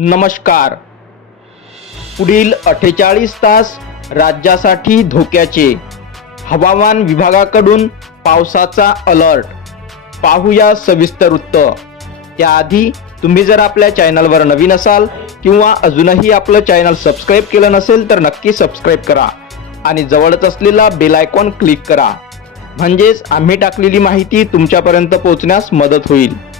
नमस्कार. पुढील अठ्ठेचाळीस तास राज्यासाठी धोक्याचे. हवामान विभागाकडून पावसाचा अलर्ट. पाहूया सविस्तर वृत्त. त्याआधी तुम्ही जर आपल्या चॅनलवर नवीन असाल किंवा अजूनही आपलं चॅनल सबस्क्राईब केलं नसेल तर नक्की सबस्क्राईब करा आणि जवळच असलेला बेल आयकॉन क्लिक करा. म्हणजेच आम्ही टाकलेली माहिती तुमच्यापर्यंत पोहोचण्यास मदत होईल.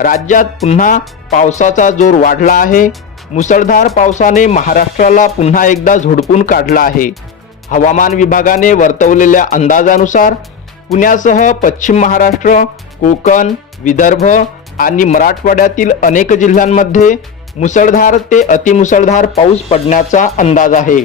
राज्यात पुन्हा पावसाचा जोर वाढला आहे. मुसळधार पावसाने महाराष्ट्राला पुन्हा एकदा झोडपून काढला आहे. हवामान विभागाने वर्तवलेल्या अंदाजानुसार पुण्यासह पश्चिम महाराष्ट्र कोकण विदर्भ आणि मराठवाड्यातील अनेक जिल्ह्यांमध्ये मुसळधार ते अतिमुसळधार पाऊस पडण्याचा अंदाज आहे.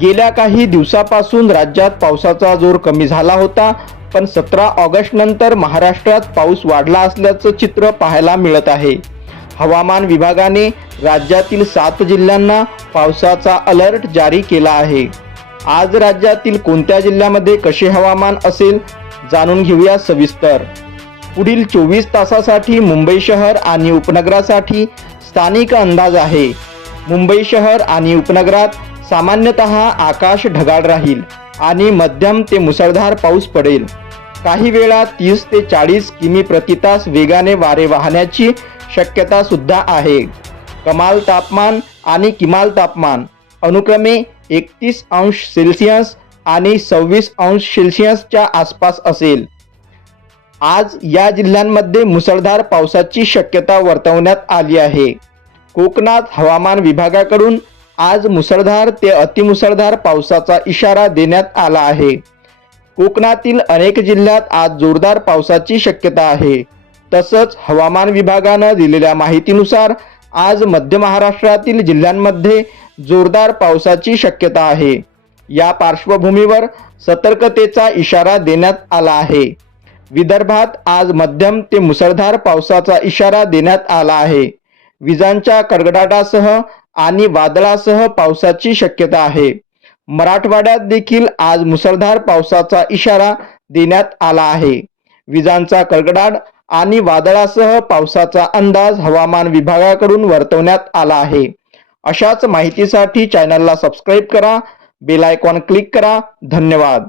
गेल्या काही दिवसापासून राज्यात पावसाचा जोर कमी झाला होता. पण सतरा ऑगस्ट नंतर महाराष्ट्रात पाऊस वाढला असल्याचं चित्र पाहायला मिळत आहे. हवामान विभागाने राज्यातील सात जिल्ह्यांना पावसाचा अलर्ट जारी केला आहे. आज राज्यातील कोणत्या जिल्ह्यामध्ये कसे हवामान असेल जाणून घेऊया सविस्तर. पुढील चोवीस तासासाठी मुंबई शहर आणि उपनगरासाठी स्थानिक अंदाज आहे. मुंबई शहर आणि उपनगरात सामान्यतः आकाश ढगाळ राहील. आणि मध्यम ते मुसळधार पाऊस पडेल. काही वेळा तीस ते चाळीस किमी प्रति तास वेगाने वारे वाहण्याची शक्यता सुद्धा आहे. कमाल तापमान आणि किमाल तापमान अनुक्रमे एकतीस अंश सेल्सिअस आणि सव्वीस अंश सेल्सिअसच्या आसपास असेल. आज या जिल्ह्यांमध्ये मुसळधार पावसाची शक्यता वर्तवण्यात आली आहे. कोकणात हवामान विभागाकडून आज मुसळधार ते अतिमुसळधार पावसाचा इशारा देण्यात आला आहे. कोकणातील अनेक जिल्ह्यात आज जोरदार पावसाची शक्यता आहे. तसंच हवामान विभागानं दिलेल्या माहितीनुसार आज मध्य महाराष्ट्रातील जिल्ह्यांमध्ये जोरदार पावसाची शक्यता आहे. या पार्श्वभूमीवर सतर्कतेचा इशारा देण्यात आला आहे. विदर्भात आज मध्यम ते मुसळधार पावसाचा इशारा देण्यात आला आहे. विजांच्या कडकडाटासह आणि वादळासह पावसाची शक्यता आहे. मराठवाड्यात देखील आज मुसळधार पावसाचा इशारा देण्यात आला आहे. विजांचा कडकडाट आणि वादळासह पावसाचा अंदाज हवामान विभागाकडून वर्तवण्यात आला आहे. अशाच माहितीसाठी चॅनलला सबस्क्राईब करा बेल आयकॉन क्लिक करा. धन्यवाद.